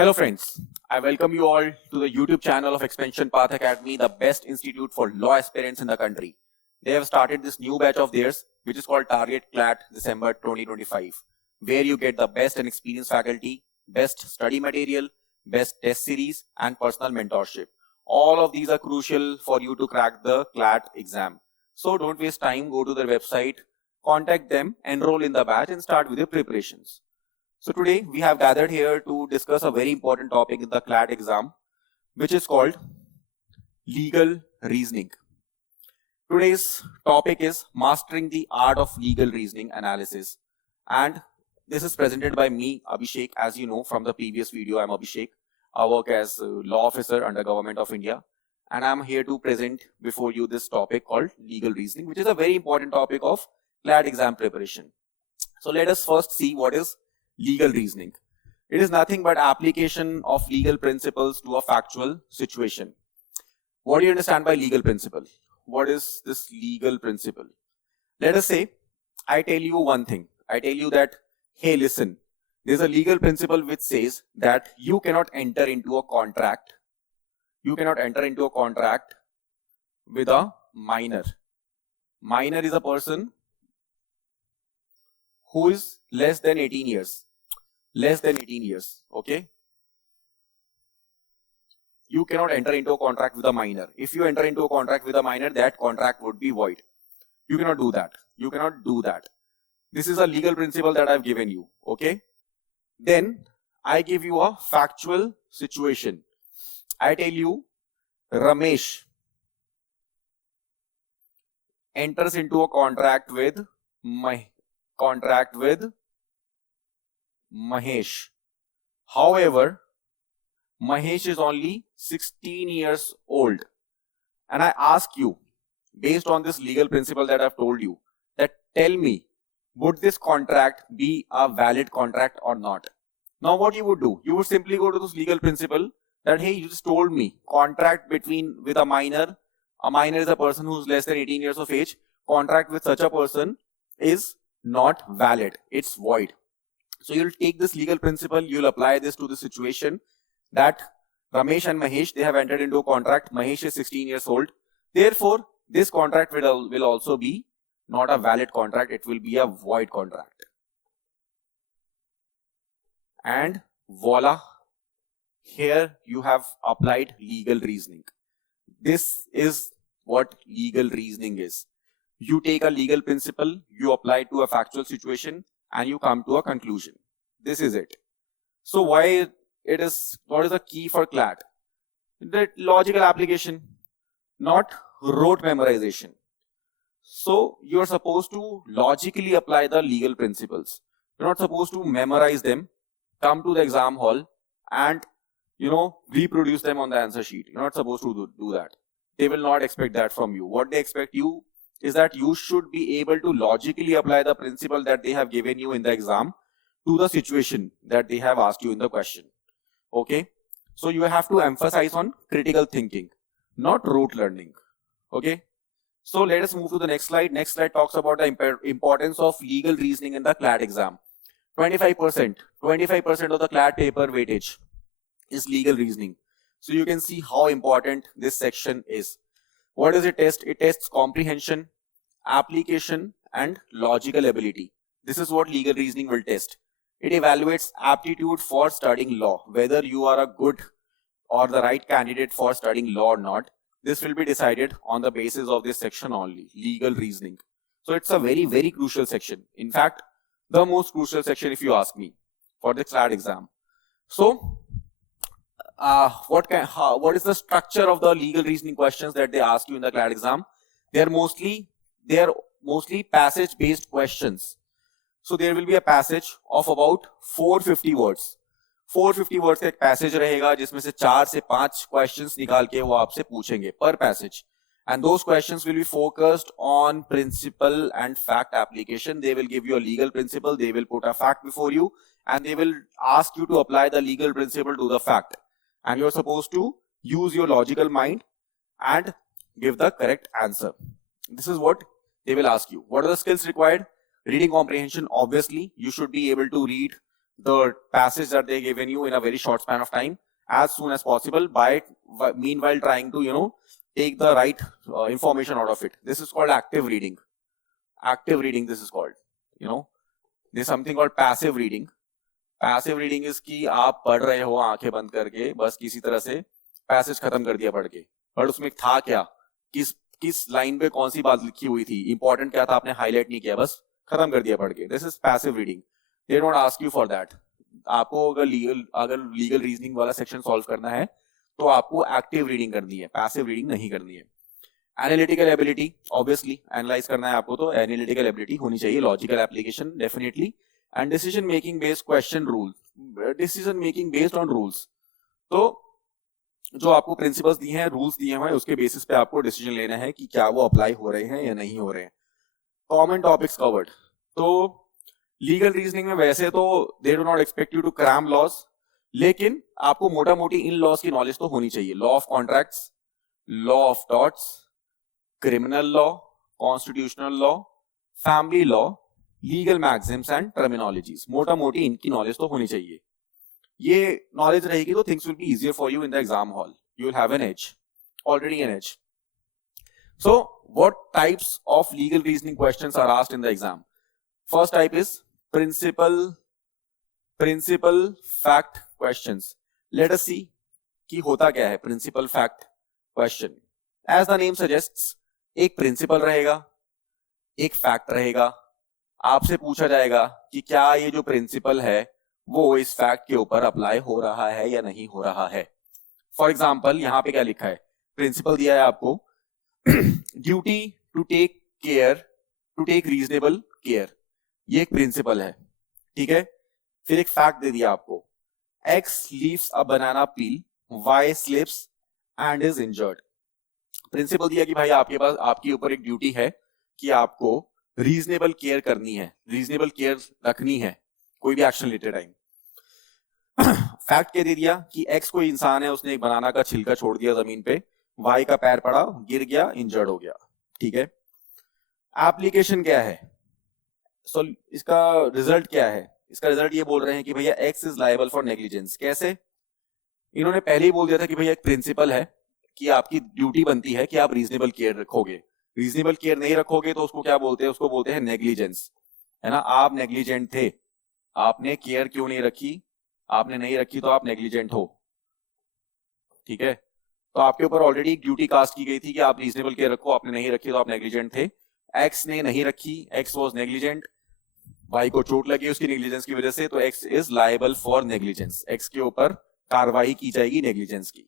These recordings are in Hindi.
Hello friends, I welcome you all to the YouTube channel of Expansion Path Academy, the best institute for law aspirants in the country. They have started this new batch of theirs, which is called Target CLAT December 2025, where you get the best and experienced faculty, best study material, best test series, and personal mentorship. All of these are crucial for you to crack the CLAT exam. So don't waste time, go to their website, contact them, enroll in the batch, and start with your preparations. So today we have gathered here to discuss a very important topic in the CLAT exam, which is called legal reasoning. Today's topic is mastering the art of legal reasoning analysis. And this is presented by me, Abhishek. As you know from the previous video, I'm Abhishek. I work as a law officer under Government of India. And I'm here to present before you this topic called legal reasoning, which is a very important topic of CLAT exam preparation. So let us first see what is legal reasoning. It is nothing but application of legal principles to a factual situation. What do you understand by legal principle? What is this legal principle? Let us say, I tell you one thing. I tell you that, hey, listen, there's a legal principle which says that you cannot enter into a contract. You cannot enter into a contract with a minor. Minor is a person who is less than 18 years. Less than 18 years, okay? You cannot enter into a contract with a minor. If you enter into a contract with a minor, that contract would be void. You cannot do that. You cannot do that. This is a legal principle that I've given you, okay? Then I give you a factual situation. I tell you, Ramesh enters into a contract with Mahesh. However, Mahesh is only 16 years old. And I ask you, based on this legal principle that I've told you, that tell me, would this contract be a valid contract or not? Now what you would do? You would simply go to this legal principle that, hey, you just told me, contract with a minor is a person who's less than 18 years of age, contract with such a person is not valid, it's void. So you'll take this legal principle, you'll apply this to the situation that Ramesh and Mahesh, they have entered into a contract. Mahesh is 16 years old. Therefore, this contract will also be not a valid contract, it will be a void contract. And voila, here you have applied legal reasoning. This is what legal reasoning is. You take a legal principle, you apply it to a factual situation, and you come to a conclusion. This is it. So what is the key for CLAT? The logical application, not rote memorization. So you're supposed to logically apply the legal principles. You're not supposed to memorize them, come to the exam hall and reproduce them on the answer sheet. You're not supposed to do that. They will not expect that from you. What they expect you is that you should be able to logically apply the principle that they have given you in the exam to the situation that they have asked you in the question. Okay? So you have to emphasize on critical thinking, not rote learning. Okay? So let us move to the next slide. Next slide talks about the importance of legal reasoning in the CLAT exam. 25% of the CLAT paper weightage is legal reasoning. So you can see how important this section is. What does it test? It tests comprehension, application, and logical ability. This is what legal reasoning will test. It evaluates aptitude for studying law, whether you are a good or the right candidate for studying law or not. This will be decided on the basis of this section only, legal reasoning. So it's a very, very crucial section. In fact, the most crucial section if you ask me for the CLAT exam. So what is the structure of the legal reasoning questions that they ask you in the CLAT exam? They are mostly passage based questions. So there will be a passage of about 450 words. 450 words का एक passage रहेगा जिसमें से 4 से 5 questions निकाल के वो आपसे पूछेंगे per passage. And those questions will be focused on principle and fact application. They will give you a legal principle, they will put a fact before you, and they will ask you to apply the legal principle to the fact. And you're supposed to use your logical mind and give the correct answer. This is what they will ask you. What are the skills required? Reading comprehension, obviously, you should be able to read the passage that they given you in a very short span of time as soon as possible, by meanwhile trying to take the right information out of it. This is called active reading. Active reading, this is called, there's something called passive reading. Passive reading is कि आप पढ़ रहे हो आंखें बंद करके, बस किसी तरह से पैसेज खत्म कर दिया पढ़ के, बट उसमें था क्या, किस लाइन पे कौन सी बात लिखी हुई थी, इंपॉर्टेंट क्या था आपने हाईलाइट नहीं किया, बस खत्म कर दिया पढ़ के. This is passive reading. They don't ask you for that. आपको अगर लीगल रीजनिंग वाला सेक्शन सॉल्व करना है तो आपको एक्टिव रीडिंग करनी है, पैसिव रीडिंग नहीं करनी है. एनालिटिकल एबिलिटी, ऑब्वियसली एनालाइज करना है आपको तो एनालिटिकल एबिलिटी होनी चाहिए. Logical application definitely. And decision making based question rule, decision making based on rules. तो जो आपको प्रिंसिपल्स दिए हैं, रूल्स दिए हैं, उसके बेसिस पे आपको डिसीजन लेना है कि क्या वो अप्लाई हो रहे हैं या नहीं हो रहे हैं. Common topics covered. तो लीगल रीजनिंग में वैसे तो they do not expect you to cram laws, लेकिन आपको मोटा मोटी इन लॉज की नॉलेज तो होनी चाहिए. Law of contracts, law of torts, criminal law, constitutional law, family law, legal Maxim's and terminologies. मोटा मोटी इनकी नॉलेज तो होनी चाहिए. ये नॉलेज रहेगी तो things will be easier for you in the exam hall. You will have an edge, already an edge. So what types of legal reasoning questions are asked in the exam? First type is principle fact questions. Let us see कि होता क्या है principle fact question. As the name suggests, एक प्रिंसिपल रहेगा, एक फैक्ट रहेगा. आपसे पूछा जाएगा कि क्या ये जो प्रिंसिपल है वो इस फैक्ट के ऊपर अप्लाई हो रहा है या नहीं हो रहा है. फॉर एग्जाम्पल यहाँ पे क्या लिखा है, प्रिंसिपल दिया है आपको, duty to take care, to take reasonable care. ये एक प्रिंसिपल है, ठीक है. फिर एक फैक्ट दे दिया आपको, X leaves a banana peel, Y slips and is injured. Principle दिया कि भाई आपके पास, आपके ऊपर एक ड्यूटी है कि आपको रीजनेबल केयर करनी है, रीजनेबल केयर रखनी है कोई भी एक्शन लेते टाइम. फैक्ट क्या दे दिया कि एक्स कोई इंसान है, उसने एक बनाना का छिलका छोड़ दिया जमीन पे, वाई का पैर पड़ा, गिर गया, इंजर्ड हो गया, ठीक है. एप्लीकेशन क्या है, सो इसका रिजल्ट क्या है? इसका रिजल्ट ये बोल रहे हैं कि भैया x is liable for negligence. कैसे? इन्होंने पहले ही बोल दिया था कि भैया एक प्रिंसिपल है कि आपकी ड्यूटी बनती है कि आप रीजनेबल केयर रखोगे. रीजनेबल केयर नहीं रखोगे तो उसको क्या बोलते हैं? उसको बोलते हैं नेग्लिजेंस, है ना. आप नेग्लिजेंट थे, आपने केयर क्यों नहीं रखी? आपने नहीं रखी तो आप नेग्लिजेंट हो, ठीक है. तो आपके ऊपर ऑलरेडी एक ड्यूटी कास्ट की गई थी कि आप रीजनेबल केयर रखो, आपने नहीं रखी तो आप नेग्लिजेंट थे. एक्स ने नहीं रखी, एक्स वाज नेग्लिजेंट, भाई को चोट लगी उसकी नेग्लिजेंस की वजह से, तो X is liable for negligence. X के ऊपर कार्रवाई की जाएगी नेग्लिजेंस की.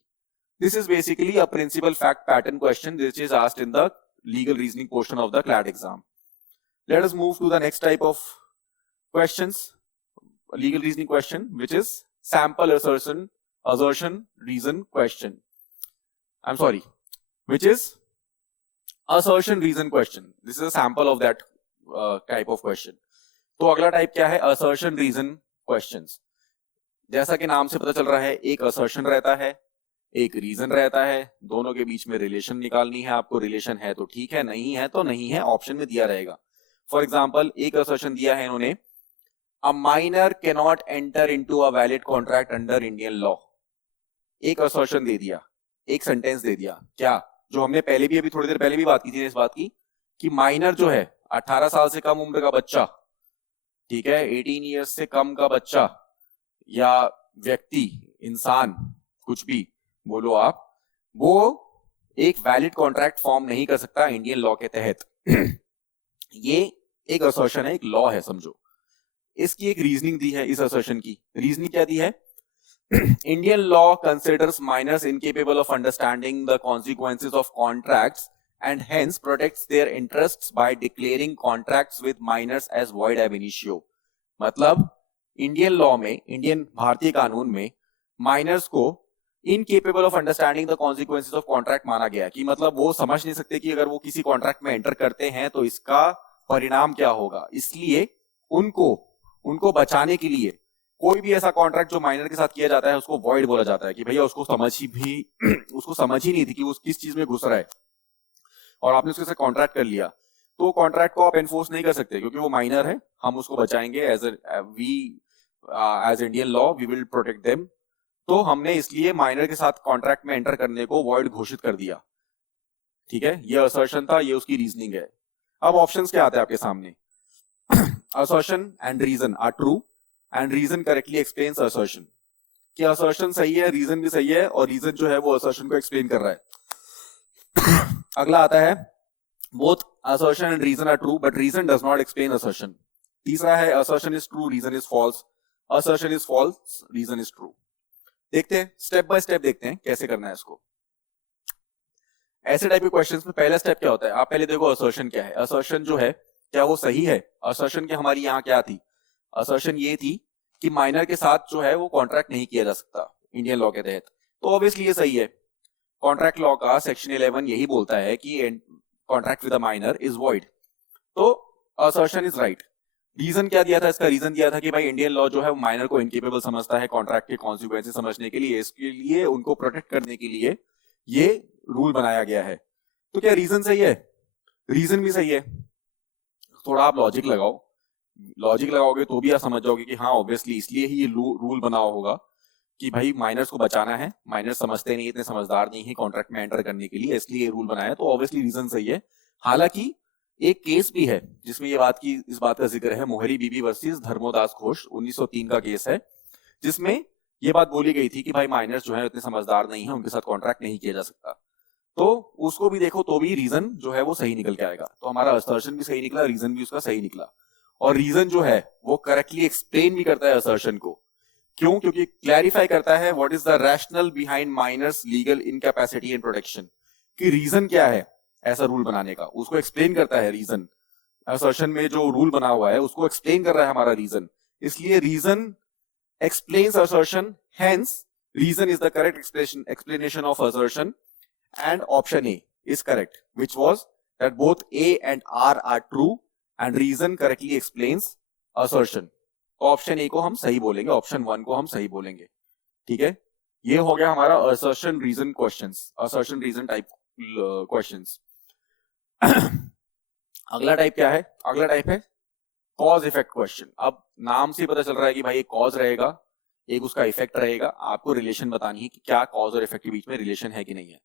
This is basically a principle fact pattern question which is asked in the legal reasoning portion of the CLAT exam. Let us move to the next type of questions, legal reasoning question, which is sample assertion reason question. I'm sorry, which is assertion reason question. This is a sample of that type of question. तो अगला टाइप क्या है? assertion reason questions. जैसा कि नाम से पता चल रहा है, एक assertion रहता है, एक रीजन रहता है, दोनों के बीच में रिलेशन निकालनी है आपको. रिलेशन है तो ठीक है, नहीं है तो नहीं है, ऑप्शन में दिया रहेगा. फॉर एग्जांपल एक असर्शन दिया है इन्होंने, a minor can not enter into a valid contract under Indian law. एक असर्शन दे दिया, एक सेंटेंस दे दिया. क्या? जो हमने पहले भी, अभी थोड़ी देर पहले भी बात की थी इस बात की कि माइनर जो है 18 साल से कम उम्र का बच्चा, ठीक है, 18 ईयर्स से कम का बच्चा या व्यक्ति, इंसान, कुछ भी बोलो आप, वो एक वैलिड कॉन्ट्रैक्ट फॉर्म नहीं कर सकता इंडियन लॉ के तहत. ये एक असर्शन है, एक लॉ है समझो. इसकी एक रीजनिंग दी है. इस असर्शन की रीजनिंग क्या दी है? Indian law considers minors incapable of understanding the consequences of contracts and hence protects their interests by declaring contracts with minors as void ab initio. मतलब इंडियन लॉ में, इंडियन भारतीय कानून में माइनर्स को incapable of understanding the consequences of contract माना गया. कि मतलब वो समझ नहीं सकते कि अगर वो किसी कॉन्ट्रैक्ट में एंटर करते हैं तो इसका परिणाम क्या होगा. इसलिए उनको बचाने के लिए कोई भी ऐसा कॉन्ट्रैक्ट जो माइनर के साथ किया जाता है उसको वॉइड बोला जाता है. कि भैया उसको समझ ही नहीं थी कि वो किस चीज में घुस रहा है, और आपने उसके साथ कॉन्ट्रैक्ट कर लिया, तो कॉन्ट्रैक्ट को आप एनफोर्स नहीं कर सकते क्योंकि वो माइनर है. हम उसको बचाएंगे, as we as Indian law we will protect them. तो हमने इसलिए माइनर के साथ कॉन्ट्रैक्ट में एंटर करने को वॉइड घोषित कर दिया। ठीक है, ये असर्शन था, ये उसकी रीजनिंग है। अब ऑप्शंस क्या आते हैं आपके सामने? Assertion and reason are true and reason correctly explains assertion. कि असर्शन सही है, रीजन भी सही है, और रीजन जो है वो असर्शन को एक्सप्लेन कर रहा है। अगला आता है both assertion and reason are true but reason does not explain assertion। तीसरा है assertion is true, reason is false। assertion is false, reason is true। देखते हैं स्टेप बाय स्टेप, देखते हैं कैसे करना है इसको। ऐसे टाइप के क्वेश्चंस में पहला स्टेप क्या होता है? आप पहले देखो assertion क्या है। assertion जो है क्या वो सही है? assertion की हमारी यहाँ क्या थी? assertion ये थी कि माइनर के साथ जो है वो कॉन्ट्रैक्ट नहीं किया जा सकता इंडियन लॉ के तहत। तो ऑब्वियसली ये सही है। कॉन्ट्रैक्ट लॉ का सेक्शन 11 यही बोलता है कि contract with a minor is void. तो असर्शन इज राइट। रीजन क्या दिया था? इसका रीजन दिया था कि भाई इंडियन लॉ जो है वो माइनर को इनकेपेबल समझता है कॉन्ट्रैक्ट के कॉन्सिक्वेंसेस समझने के लिए। इसके लिए उनको प्रोटेक्ट करने के लिए ये रूल बनाया गया है। तो क्या रीजन सही है? रीजन भी सही है। थोड़ा आप लॉजिक लगाओ, लॉजिक लगाओगे तो भी आप समझ जाओगे कि हाँ ऑब्वियसली इसलिए ही ये रूल बना होगा कि भाई माइनर्स को बचाना है। माइनर्स समझते नहीं, इतने समझदार नहीं है कॉन्ट्रैक्ट में एंटर करने के लिए, इसलिए ये रूल बनाया है। तो ऑब्वियसली रीजन सही है। हालांकि एक केस भी है जिसमें ये इस बात का जिक्र है, मोहरी बीबी वर्सेस धर्मोदास घोष, 1903 का केस है, जिसमें ये बात बोली गई थी कि भाई माइनर्स जो है इतने समझदार नहीं है, उनके साथ कॉन्ट्रैक्ट नहीं किया जा सकता। तो उसको भी देखो तो भी रीजन जो है वो सही निकल के आएगा। तो हमारा असर्शन भी सही निकला, रीजन भी उसका सही निकला। और रीजन जो है वो करेक्टली एक्सप्लेन भी करता है असर्शन को। क्यों? क्योंकि क्लैरिफाई करता है what is the rationale behind minors legal incapacity and protection. कि रीजन क्या है ऐसा रूल बनाने का, उसको एक्सप्लेन करता है रीजन। असर्शन में जो रूल बना हुआ है उसको एक्सप्लेन कर रहा है हमारा रीजन, इसलिए reason explains assertion, hence reason is the correct explanation of assertion, and option A is correct, which was that both A and R are true and reason correctly explains assertion। Option A को हम सही बोलेंगे, ऑप्शन 1 को हम सही बोलेंगे। ठीक है, ये हो गया हमारा assertion reason questions, assertion reason type questions. अगला टाइप क्या है? अगला टाइप है कॉज इफेक्ट क्वेश्चन। अब नाम से पता चल रहा है कि भाई एक कॉज रहेगा, एक उसका इफेक्ट रहेगा। आपको रिलेशन बतानी है कि क्या कॉज और इफेक्ट के बीच में रिलेशन है कि नहीं है।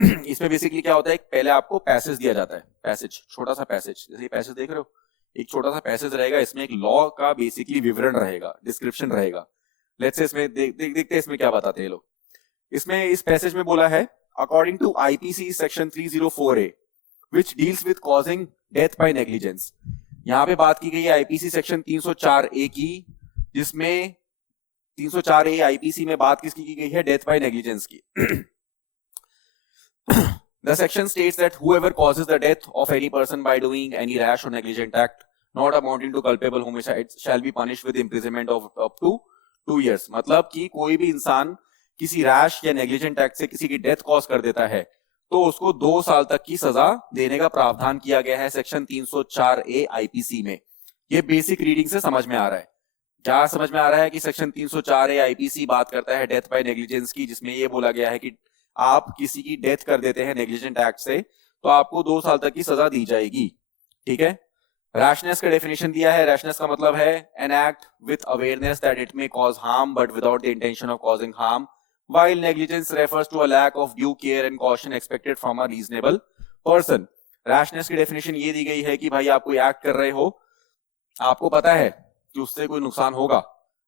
इसमें बेसिकली क्या होता है, पहले आपको पैसेज दिया जाता है, पैसेज, छोटा सा पैसेज, जैसे ये पैसेज देख रहे हो, एक छोटा सा पैसेज रहेगा, इसमें एक लॉ का बेसिकली विवरण रहेगा, डिस्क्रिप्शन रहेगा। लेट्स से इसमें देखते हैं इसमें क्या बताते हैं लोग। इसमें इस पैसेज में बोला है according to IPC section 304A which deals with causing death by negligence. यहाँ पे बात की गई है आईपीसी सेक्शन 304A की, जिसमें 304A आईपीसी में बात किसकी की गई है? डेथ बाय नेग्लिजेंस की। The section states that whoever causes the death of any person by doing any rash or negligent act not amounting to culpable homicide shall be punished with imprisonment of up to 2 years। मतलब कि कोई भी इंसान किसी रैश या नेग्लिजेंट एक्ट से किसी की डेथ कॉज कर देता है तो उसको 2 साल तक की सजा देने का प्रावधान किया गया है सेक्शन 304A आईपीसी में। ये बेसिक रीडिंग से समझ में आ रहा है। क्या समझ में आ रहा है कि सेक्शन 304A आईपीसी बात करता है डेथ बाय नेग्लिजेंस की, जिसमें ये बोला गया है कि आप किसी की डेथ कर देते हैं नेग्लिजेंट एक्ट से तो आपको 2 साल तक की सजा दी जाएगी। ठीक है, रैशनेस का डेफिनेशन दिया है। रैशनेस का मतलब है an act with awareness that it may cause harm but without the intention of causing harm, while negligence refers to a lack of due care and caution expected from a reasonable person. Rashness की डेफिनेशन ये दी गई है कि भाई आप कोई एक्ट कर रहे हो, आपको पता है कि उससे कोई नुकसान होगा,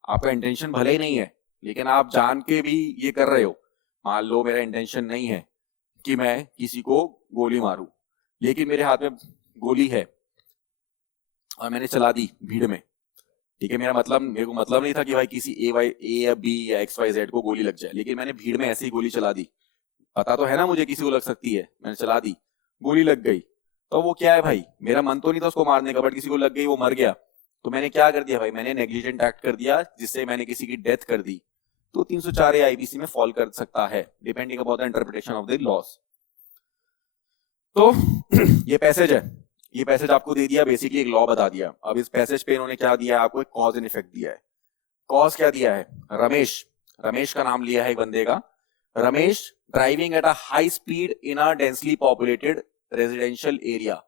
आपका इंटेंशन भले ही नहीं है लेकिन आप जान के भी ये कर रहे हो। मान लो मेरा इंटेंशन नहीं है कि मैं किसी को गोली मारूं, लेकिन मेरे हाथ में गोली है और मैंने चला दी भीड़ में। ठीक है, मेरे को मतलब नहीं था कि भाई किसी ए या बी या XYZ को गोली लग जाए, लेकिन मैंने भीड़ में ऐसी गोली चला दी। पता तो है ना मुझे किसी को लग सकती है, मैंने चला दी, गोली लग गई, तो वो क्या है भाई, मेरा मन तो नहीं था उसको मारने का, बट किसी को लग गई, वो मर गया, तो मैंने क्या कर दिया भाई, मैंने नेग्लिजेंट एक्ट कर दिया जिससे मैंने किसी की डेथ कर दी। तो 304A आईपीसी में फॉल कर सकता है depending upon the interpretation of the laws. तो ये पैसेज है, ये पैसेज आपको दे दिया, बेसिकली एक लॉ बता दिया। अब इस पैसेज पे इन्होंने क्या दिया है आपको? एक कॉज एंड इफेक्ट दिया है। कॉज क्या दिया है? रमेश का नाम लिया है एक बंदे का। Ramesh driving at a high speed in a densely populated residential area.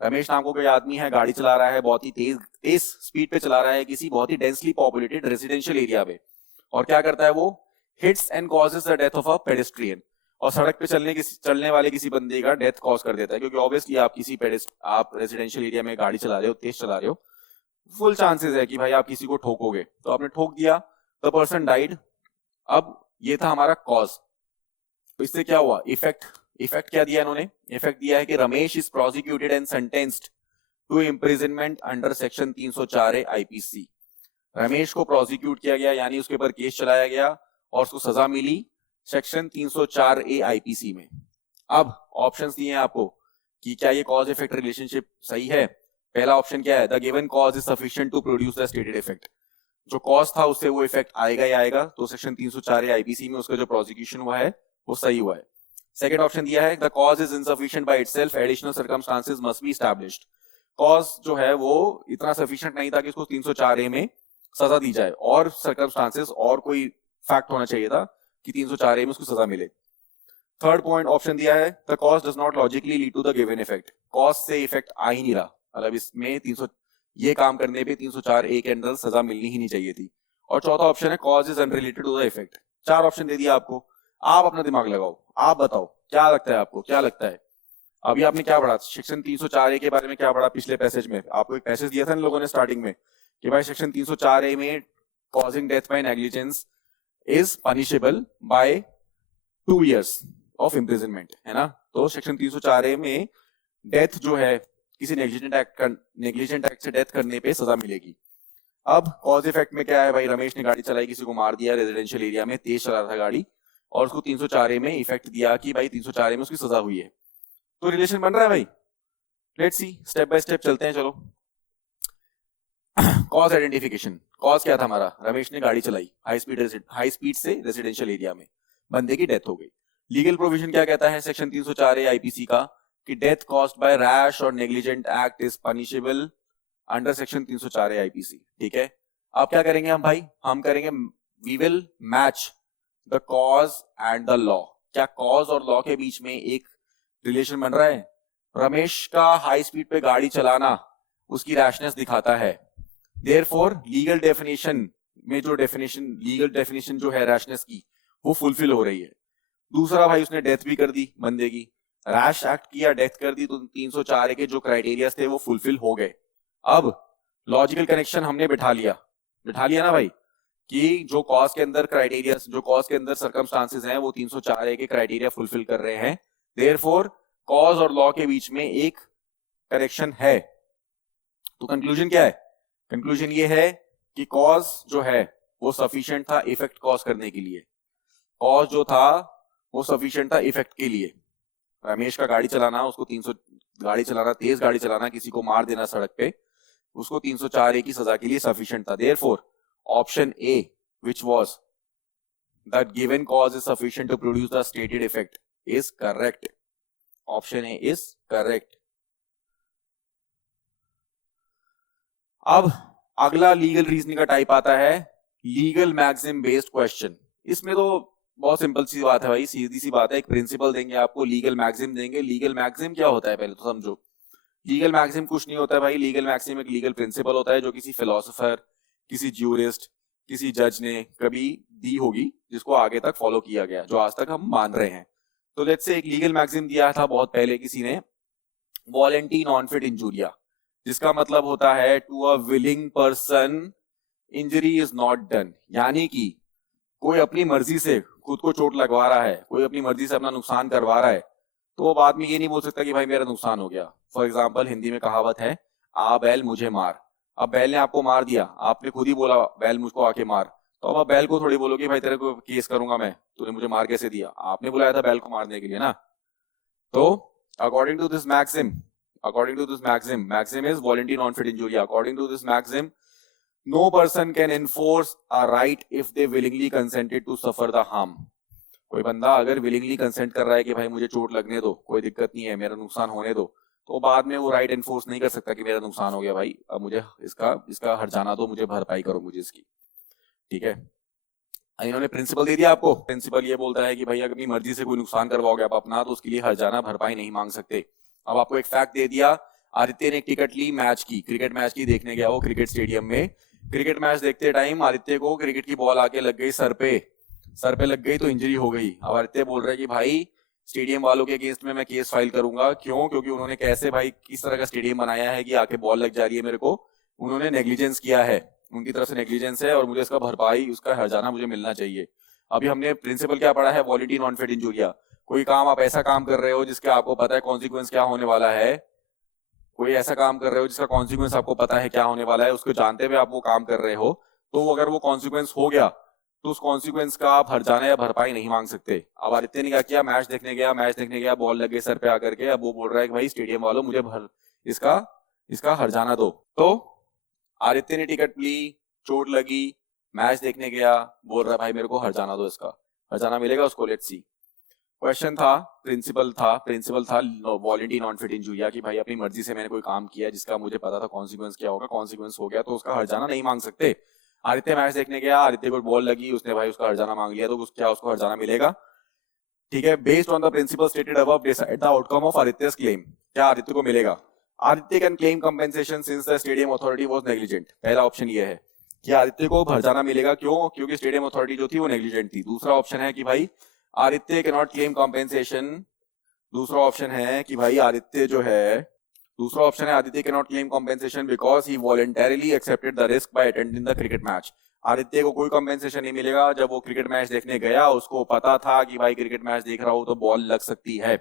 Ramesh नाम को कोई आदमी है, गाड़ी चला रहा है, बहुत ही तेज तेज स्पीड पे चला रहा है किसी बहुत ही डेंसली पॉपुलेटेड रेजिडेंशियल एरिया पे, और क्या करता है वो, hits and causes the death of a pedestrian, और सड़क पे चलने वाले किसी बंदे का डेथ कॉज कर देता है, क्योंकि ऑब्वियसली आप रेजिडेंशियल एरिया में गाड़ी चला रहे हो, तेज चला रहे हो, फुल चांसेस है कि भाई आप किसी को ठोकोगे, तो आपने ठोक दिया, द पर्सन डाइड। अब ये था हमारा कॉज, तो इससे क्या हुआ, इफेक्ट क्या दिया इन्होंने, इफेक्ट दिया है कि Ramesh is prosecuted and sentenced to imprisonment under section 304A IPC. Ramesh को प्रोसिक्यूट किया गया, यानी उसके ऊपर केस चलाया गया और उसको सजा मिली सेक्शन 304A आईपीसी में। अब ऑप्शंस दिए हैं आपको कि क्या ये कॉज इफेक्ट रिलेशनशिप सही है। पहला ऑप्शन क्या है, the given cause is sufficient to produce the stated effect, जो कॉज था उससे वो इफेक्ट आएगा ही आएगा, तो सेक्शन 304A आईपीसी में उसका जो प्रोसिक्यूशन हुआ है वो सही हुआ है। सेकंड ऑप्शन दिया है, the cause is insufficient by itself, additional circumstances must be established, cause जो है वो इतना सफिशिएंट नहीं था कि उसको 304A में सजा दी जाए, और सर्कमस्टांसेस और कोई फैक्ट होना चाहिए था कि 304A में उसको सजा मिले। थर्ड पॉइंट ऑप्शन दिया है, the cause does not logically lead to the given effect, cause से इफेक्ट आ ही नहीं रहा, मतलब इसमें 300 ये काम करने पे 304A के अंदर सजा मिलनी ही नहीं चाहिए थी। और चौथा ऑप्शन है, cause is unrelated to the effect. चार ऑप्शन दे दिया आपको, आप अपना दिमाग लगाओ, आप बताओ क्या लगता है आपको, क्या लगता है। अभी आपने क्या पढ़ा सेक्शन 304A के बारे में, क्या पढ़ा पिछले पैसेज में, आपको एक पैसेज दिया था इन लोगों ने स्टार्टिंग में कि भाई सेक्शन 304A में causing death by negligence is punishable by 2 years of imprisonment, है ना। तो सेक्शन 304A में डेथ जो है किसी नेग्लिजेंट एक्ट से डेथ करने पे सजा मिलेगी। अब कॉज इफेक्ट में क्या है भाई, रमेश ने गाड़ी चलाई, किसी को मार दिया, रेजिडेंशियल एरिया में तेज चला रहा था गाड़ी, और उसको 304A में इफेक्ट दिया कि भाई 304A में उसकी सजा हुई है, तो रिलेशन बन रहा है भाई। Let's see, step by step चलते हैं, चलो। कॉज आइडेंटिफिकेशन, कॉज क्या था हमारा, रमेश ने गाड़ी चलाई हाई स्पीड से रेजिडेंशियल एरिया में, बंदे की डेथ हो गई। लीगल प्रोविजन क्या कहता है सेक्शन 304A आईपीसी का, कि डेथ कॉज्ड बाय रैश और negligent act is punishable under section 304A IPC, ठीक है। अब क्या करेंगे हम भाई, हम करेंगे we will match the cause and the law, क्या कॉज और लॉ के बीच में एक रिलेशन बन रहा है। रमेश का हाई स्पीड पे गाड़ी चलाना उसकी रैशनेस दिखाता है, देयरफॉर लीगल डेफिनेशन में जो लीगल डेफिनेशन जो है रैशनेस की वो फुलफिल हो रही है। दूसरा भाई उसने डेथ भी कर दी बंदे की, रैश एक्ट किया, डेथ कर दी, तो 304A के जो क्राइटेरिया थे वो फुलफिल हो गए। अब लॉजिकल कनेक्शन हमने बिठा लिया ना भाई, कि जो कॉज के अंदर क्राइटेरिया, जो कॉज के अंदर सर्कमस्टांसेस हैं वो 304A के क्राइटेरिया फुलफिल कर रहे हैं, देयरफॉर कॉज और लॉ के बीच में एक कनेक्शन है। तो कंक्लूजन क्या है, कंक्लूजन ये है कि कॉज जो है वो सफिशिएंट था इफेक्ट कॉज करने के लिए, कॉज जो था वो सफिशिएंट था इफेक्ट के लिए। रमेश का गाड़ी चलाना, उसको 300 गाड़ी चलाना, तेज गाड़ी चलाना, किसी को मार देना सड़क पे, उसको 304A की सजा के लिए सफिशिएंट था। Therefore option A which was that given cause is sufficient to produce the stated effect is correct, option A is correct. अब अगला लीगल रीजनिंग का टाइप आता है लीगल मैक्सिम बेस्ड क्वेश्चन। इसमें तो बहुत सिंपल सी बात है भाई, सीधी सी बात है, एक प्रिंसिपल देंगे आपको, लीगल मैक्सिम देंगे। लीगल मैक्सिम क्या होता है पहले तो समझो। लीगल मैक्सिम कुछ नहीं होता है भाई, लीगल मैक्सिम एक लीगल प्रिंसिपल होता है जो किसी फिलोसोफर, किसी ज्यूरिस्ट, किसी जज ने कभी दी होगी, जिसको आगे तक फॉलो किया गया, जो आज तक हम मान रहे हैं। तो लेट्स से एक लीगल मैक्सिम दिया था बहुत पहले किसी ने, वॉलेंटी नॉन फिट इंजूरिया, जिसका मतलब होता है to a willing person injury is not done, यानी कि कोई अपनी मर्जी से खुद को चोट लगवा रहा है, कोई अपनी मर्जी से अपना नुकसान करवा रहा है, तो वो बाद में ये नहीं बोल सकता कि भाई मेरा नुकसान हो गया। फॉर एग्जाम्पल हिंदी में कहावत है, आ बैल मुझे मार। अब बैल ने आपको मार दिया, आपने खुद ही बोला बैल मुझको आके मार, तो अब आप बैल को थोड़ी बोलोगे भाई तेरे को केस करूंगा मैं, तूने मुझे मार कैसे दिया, आपने बुलाया था बैल को मारने के लिए ना। तो according to this maxim, maxim is volunteer non-fit injury. According to this maxim, no person can enforce a right if they willingly consented to suffer the harm. कोई बंदा अगर willingly consent कर रहा है कि भाई मुझे चोट लगने दो, कोई दिक्कत नहीं है, मेरा नुकसान होने दो, तो बाद में वो राइट एनफोर्स नहीं कर सकता कि मेरा नुकसान हो गया भाई, अब मुझे इसका हर्जाना दो, मुझे भरपाई करो मुझे इसकी, ठीक है। इन्होंने प्रिंसिपल दे दिया आपको, प्रिंसिपल ये बोलता है कि भाई अगर अपनी मर्जी से कोई नुकसान करवाओगे आप अपना, तो उसके लिए हर्जाना भरपाई नहीं मांग सकते। अब आपको एक फैक्ट दे दिया, आदित्य ने एक टिकट ली मैच की, क्रिकेट मैच की, देखने गया वो क्रिकेट स्टेडियम में। क्रिकेट मैच देखते टाइम आदित्य को क्रिकेट की बॉल आके लग गई सर पे लग गई तो इंजरी हो गई। अब आदित्य बोल रहा है कि भाई स्टेडियम वालों के अगेंस्ट में मैं केस फाइल करूंगा। क्यों? क्योंकि उन्होंने कैसे भाई किस तरह का स्टेडियम बनाया है कि आके बॉल लग जा रही है मेरे को, उन्होंने नेग्लिजेंस किया है, उनकी तरफ से नेग्लिजेंस है और मुझे इसका भरपाई, उसका हर्जाना मुझे मिलना चाहिए। अभी हमने प्रिंसिपल क्या पढ़ा है, वॉलिटी नॉन फिट इंजूरिया। कोई काम आप ऐसा काम कर रहे हो जिसके आपको पता है कॉन्सिक्वेंस क्या होने वाला है, कोई ऐसा काम कर रहे हो जिसका कॉन्सिक्वेंस आपको पता है क्या होने वाला है, उसको जानते हुए आप वो काम कर रहे हो, तो अगर वो कॉन्सिक्वेंस हो गया तो उस कॉन्सिक्वेंस का आप हर्जाना या भरपाई नहीं मांग सकते। अब आदित्य ने क्या किया, मैच देखने गया, बॉल लग गई सर पे आकर के। अब वो बोल रहा है कि भाई स्टेडियम वालों मुझे इसका हर्जाना दो। तो आदित्य ने टिकट ली, चोट लगी, मैच देखने गया, बोल रहा है भाई मेरे को हर्जाना दो, इसका हर्जाना मिलेगा उसको। Let's see. क्वेश्चन था, प्रिंसिपल था वॉलिटी नॉन फिट इंजूरिया कि भाई अपनी मर्जी से मैंने कोई काम किया जिसका मुझे पता था कॉन्सिक्वेंस क्या होगा, कॉन्सिक्वेंस हो गया तो उसका हर्जाना नहीं मांग सकते। आदित्य मैच देखने गया, आदित्य को बॉल लगी, उसने भाई उसका हर्जाना मांग लिया, तो क्या उसको हर्जाना मिलेगा? ठीक है, based on the principle stated above decide the outcome of Aditya's claim. क्या आदित्य को मिलेगा? Aditya can claim compensation since the stadium authority was negligent. पहला ऑप्शन ये है कि आदित्य को हर्जाना मिलेगा। क्यों? क्योंकि स्टेडियम अथॉरिटी जो थी वो नेग्लिजेंट थी। दूसरा ऑप्शन है कि भाई Aditya can not claim compensation. दूसरा ऑप्शन है कि भाई Aditya can not claim compensation because he voluntarily accepted the risk by attending the cricket match. Aditya को कोई कंपेंसेशन नहीं मिलेगा। जब वो क्रिकेट मैच देखने गया उसको पता था कि भाई क्रिकेट मैच देख रहा हूं तो बॉल लग सकती है,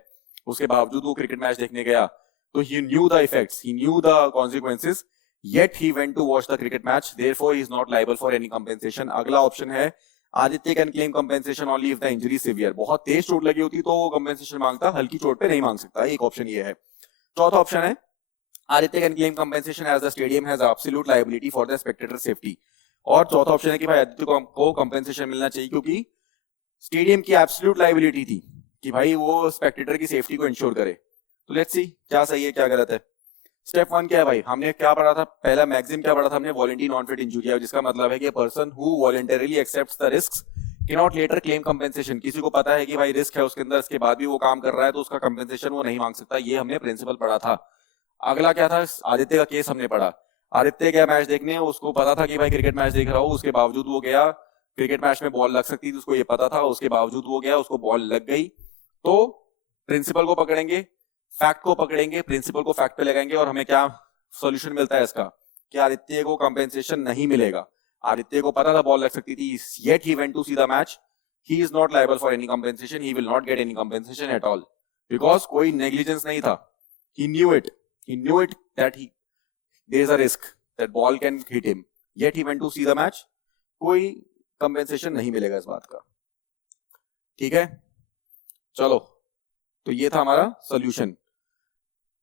उसके बावजूद वो क्रिकेट मैच देखने गया, तो he knew the effects, he knew the consequences, yet he went to watch the cricket match, therefore he is not liable for any compensation। अगला ऑप्शन है Aditya can claim compensation only if the injury severe. बहुत तेज चोट लगी होती तो वो कंपेंसेशन मांगता, हल्की चोट पे नहीं मांग सकता। एक ऑप्शन ये है। चौथा ऑप्शन है Aditya can claim compensation as the stadium has absolute liability for the spectator safety. और चौथा ऑप्शन है कि भाई आदित्य को कंपेंसेशन मिलना चाहिए क्योंकि स्टेडियम की एब्सोल्यूट लायबिलिटी थी कि भाई वो स्पेक्टेटर की सेफ्टी को इंश्योर करे। तो लेट्स सी क्या सही है क्या गलत है। स्टेप 1 क्या है भाई, हमने क्या पढ़ा था, पहला मैक्सिम क्या पढ़ा था हमने, वॉलंटरी नॉन फिट इंजूरिया, जिसका मतलब है कि person who voluntarily accepts the risks can not later claim compensation. किसी को पता है कि भाई रिस्क है उसके अंदर, इसके बाद भी वो काम कर रहा है तो उसका कंपेंसेशन वो नहीं मांग सकता। ये हमने प्रिंसिपल पढ़ा था। अगला क्या था, आदित्य का केस हमने पढ़ा। आदित्य गया मैच देखने, उसको पता था कि भाई क्रिकेट मैच देख रहा हूँ, उसके बावजूद वो गया, क्रिकेट मैच में बॉल लग सकती थी उसको ये पता था, उसके बावजूद वो गया, उसको बॉल लग गई। तो प्रिंसिपल को पकड़ेंगे, फैक्ट को पकड़ेंगे, प्रिंसिपल को फैक्ट पे लगाएंगे और हमें क्या सॉल्यूशन मिलता है इसका कि आदित्य को कंपेंसेशन नहीं मिलेगा। आदित्य को पता था बॉल लग सकती थी, yet he went to see the match, he is not liable for any compensation, he will not get any compensation at all because कोई negligence नहीं था। he knew it that there is a risk that ball can hit him, yet he went to see the match, कोई कंपेंसेशन नहीं मिलेगा इस बात का। ठीक है, चलो, तो ये था हमारा सॉल्यूशन।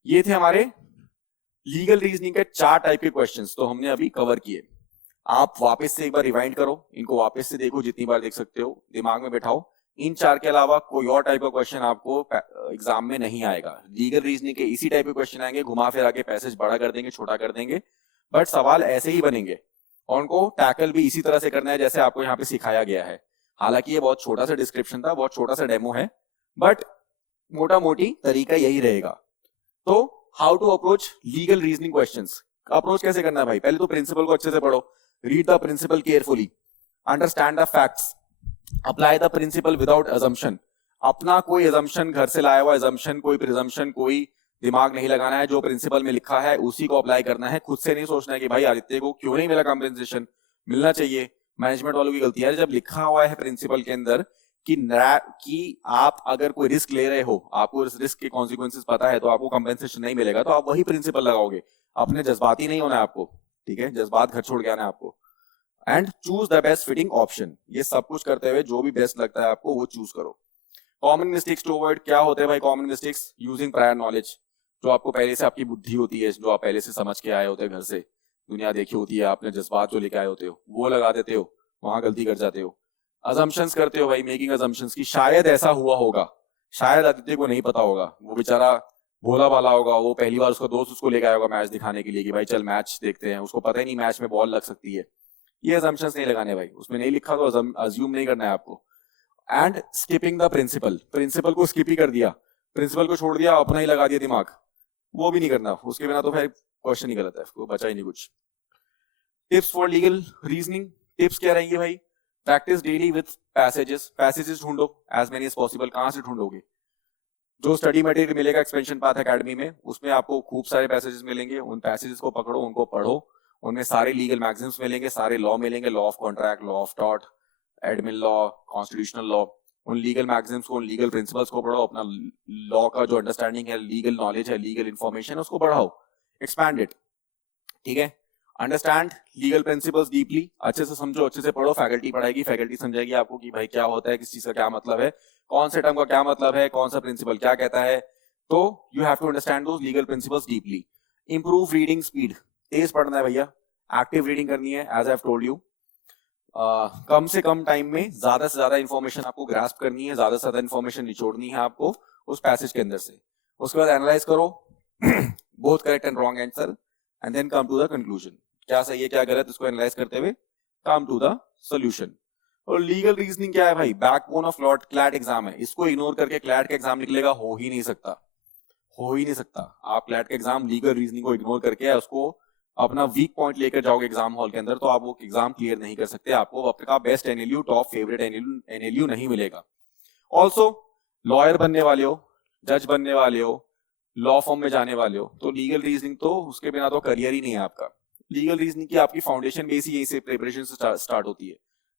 ये थे हमारे लीगल रीजनिंग के 4 टाइप के क्वेश्चंस, तो हमने अभी कवर किए। आप वापस से एक बार रिवाइंड करो, इनको वापस से देखो, जितनी बार देख सकते हो, दिमाग में बैठाओ। इन 4 के अलावा कोई और टाइप का क्वेश्चन आपको एग्जाम में नहीं आएगा। लीगल रीजनिंग के इसी टाइप के क्वेश्चन आएंगे, घुमा फिरा के पैसेज बड़ा कर देंगे, छोटा कर देंगे, बट सवाल ऐसे ही बनेंगे और उनको टैकल भी इसी तरह से करना है जैसे आपको यहाँ पे सिखाया गया है। हालांकि ये बहुत छोटा सा डिस्क्रिप्शन था, बहुत छोटा सा डेमो है, बट मोटा मोटी तरीका यही रहेगा। तो how to approach legal reasoning questions, approach कैसे करना है भाई? पहले तो प्रिंसिपल को अच्छे से पढ़ो, read the principle carefully, understand the facts, apply the principle without assumption. अपना कोई अजम्पशन, घर से लाया हुआ अजम्पशन, कोई प्रिजम्पशन, कोई दिमाग नहीं लगाना है। जो प्रिंसिपल में लिखा है उसी को अप्लाई करना है। खुद से नहीं सोचना है कि भाई आदित्य को क्यों नहीं मिला कंपेंसेशन, मिलना चाहिए। मैनेजमेंट वालों की गलती है। जब लिखा हुआ है प्रिंसिपल के अंदर कि आप अगर कोई रिस्क ले रहे हो, आपको इस रिस्क के कॉन्सिक्वेंसेस पता है, तो आपको कंपेंसेशन नहीं मिलेगा, तो आप वही प्रिंसिपल लगाओगे। अपने जज्बाती नहीं होना है आपको, ठीक है? जज्बात घर छोड़ के आना है आपको। And choose the best fitting option. ये सब कुछ करते हुए जो भी बेस्ट लगता है आपको वो चूज करो। कॉमन मिस्टेक्स टू अवॉइड, क्या होते हैं भाई common mistakes? Using prior knowledge, जो आपको पहले से आपकी बुद्धि होती है, जो आप पहले से समझ के आए होते हैं, घर से दुनिया देखी होती है, आपने जज्बात जो लेके आए होते हो वो लगा देते हो, वहां गलती कर जाते हो। अजम्पशंस करते हो भाई, मेकिंग अजम्पशंस की शायद ऐसा हुआ होगा, शायद आदित्य को नहीं पता होगा, वो बेचारा भोला भाला होगा, वो पहली बार उसका दोस्त उसको लेके आया होगा मैच दिखाने के लिए कि भाई चल मैच देखते हैं, उसको पता ही नहीं मैच में बॉल लग सकती है। ये अजम्पशंस नहीं लगाने भाई, उसमें नहीं लिखा तो अज्यूम नहीं करना है आपको। And skipping the principle, principle को स्किप ही कर दिया, प्रिंसिपल को छोड़ दिया, अपना ही लगा दिया दिमाग, वो भी नहीं करना, उसके बिना तो फिर क्वेश्चन ही गलत है, वो बचा ही नहीं कुछ। Tips for legal reasoning, tips क्या रहेंगे भाई? प्रैक्टिस डेली विथ पैसेजेस ढूंढो एज मेनी एज पॉसिबल। कहां से ढूंढोगे? जो स्टडी मटेरियल मिलेगा एक्सपेंशन पाथ एकेडमी में, उसमें आपको खूब सारे पैसेजेस मिलेंगे, उन पैसेजेस को पकड़ो, उनको पढ़ो, उनमें सारे लीगल मैगजीम्स मिलेंगे, सारे लॉ मिलेंगे, law of contract, law of tort, admin law, constitutional law, उन लीगल मैगजीम्स को, उन लीगल प्रिंसिपल्स को पढ़ो, अपना लॉ का जो अंडरस्टैंडिंग है, लीगल नॉलेज है, लीगल इंफॉर्मेशन उसको बढ़ाओ, एक्सपैंड इट। ठीक है, अंडरस्टैंड लीगल प्रिंसिपल्स डीपली, अच्छे से समझो, अच्छे से पढ़ो, फैकल्टी पढ़ाएगी, फैकल्टी समझाएगी आपको कि भाई क्या होता है, किस चीज का क्या मतलब है, कौन से टर्म का क्या मतलब है, कौन सा प्रिंसिपल क्या कहता है। तो you have to understand those legal principles deeply. Improve reading speed, तेज पढ़ना है भैया, एक्टिव रीडिंग करनी है, as I have told you. कम से कम टाइम में ज्यादा से ज्यादा इंफॉर्मेशन आपको ग्रास्प करनी है, ज्यादा से ज्यादा इंफॉर्मेशन निचोड़नी है आपको उस पैसेज के अंदर से। उसके बाद एनालाइज करो both correct and wrong answer, and then come to the conclusion, क्या सही है क्या गलत, इसको एनालाइज करते हुए कम टू द सोल्यूशन। और लीगल रीजनिंग क्या है भाई? Backbone of law CLAT exam है, इसको इग्नोर करके क्लैट का एग्जाम निकलेगा हो ही नहीं सकता, हो ही नहीं सकता। आप क्लैट का एग्जाम लीगल रीजनिंग को इग्नोर करके उसको अपना वीक पॉइंट लेकर जाओगे एग्जाम हॉल के अंदर, तो आप वो एग्जाम क्लियर नहीं कर सकते, आपको आपका best NLU, top favourite NLU नहीं मिलेगा। ऑल्सो लॉयर बनने वाले हो, जज बनने वाले हो, लॉ फॉर्म में जाने वाले हो, तो लीगल रीजनिंग तो उसके बिना तो करियर ही नहीं है आपका। लीगल रीजनिंग की आपकी फाउंडेशन बेस ही यहीं से प्रिपरेशन से स्टार्ट होती है।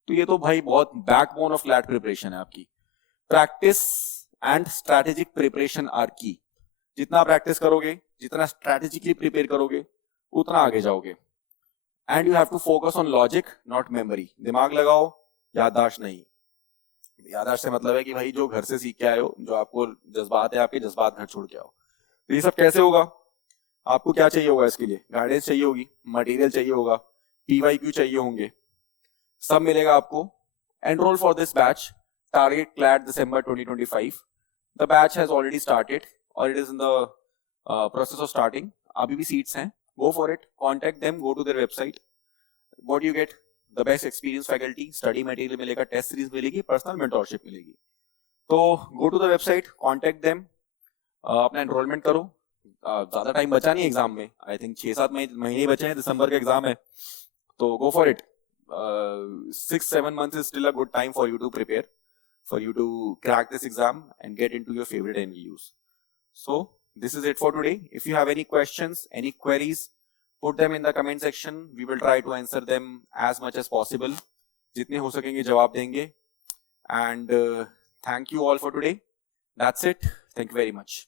तो ये तो भाई बहुत बैकबोन ऑफ फ्लैट प्रिपरेशन है आपकी। Practice and strategic preparation are key. जितना प्रैक्टिस करोगे, जितना स्ट्रैटेजिकली प्रिपेयर करोगे, उतना आगे जाओगे। And you have to focus on logic not memory. दिमाग लगाओ, याददाश्त नहीं। याददाश्त से मतलब है कि भाई जो घर से सीख के आए हो, जो आपको जज्बात है आपके, जज्बात घर छोड़ के आओ। तो ये सब कैसे होगा? आपको क्या चाहिए होगा इसके लिए? गाइडेंस चाहिए होगी, मटेरियल चाहिए होगा, पीवाईक्यू चाहिए होंगे, सब मिलेगा आपको। Enrol for this batch, target CLAT December 2025। The batch has already started और it is in the process of starting. अभी भी सीट्स हैं, go for it, contact them, go to their website. What do you get? The best experience faculty, study material मिलेगा, test series मिलेगी, personal mentorship मिलेगी। तो go to the website, contact them, अपना एनरोलमेंट करो। ज्यादा टाइम बचा नहीं एग्जाम में, आई थिंक 6-7 महीने बचे हैं, दिसंबर का एग्जाम है, तो go for it. 6-7 months is still a good time for you to prepare, for you to crack this exam and get into your favorite NLUs. So this is it for today. If you have any questions, any queries, put them in the comment section. We will try to answer them as much as possible. जितने हो सकेंगे जवाब देंगे. And thank you all for today. That's it. Thank you very much.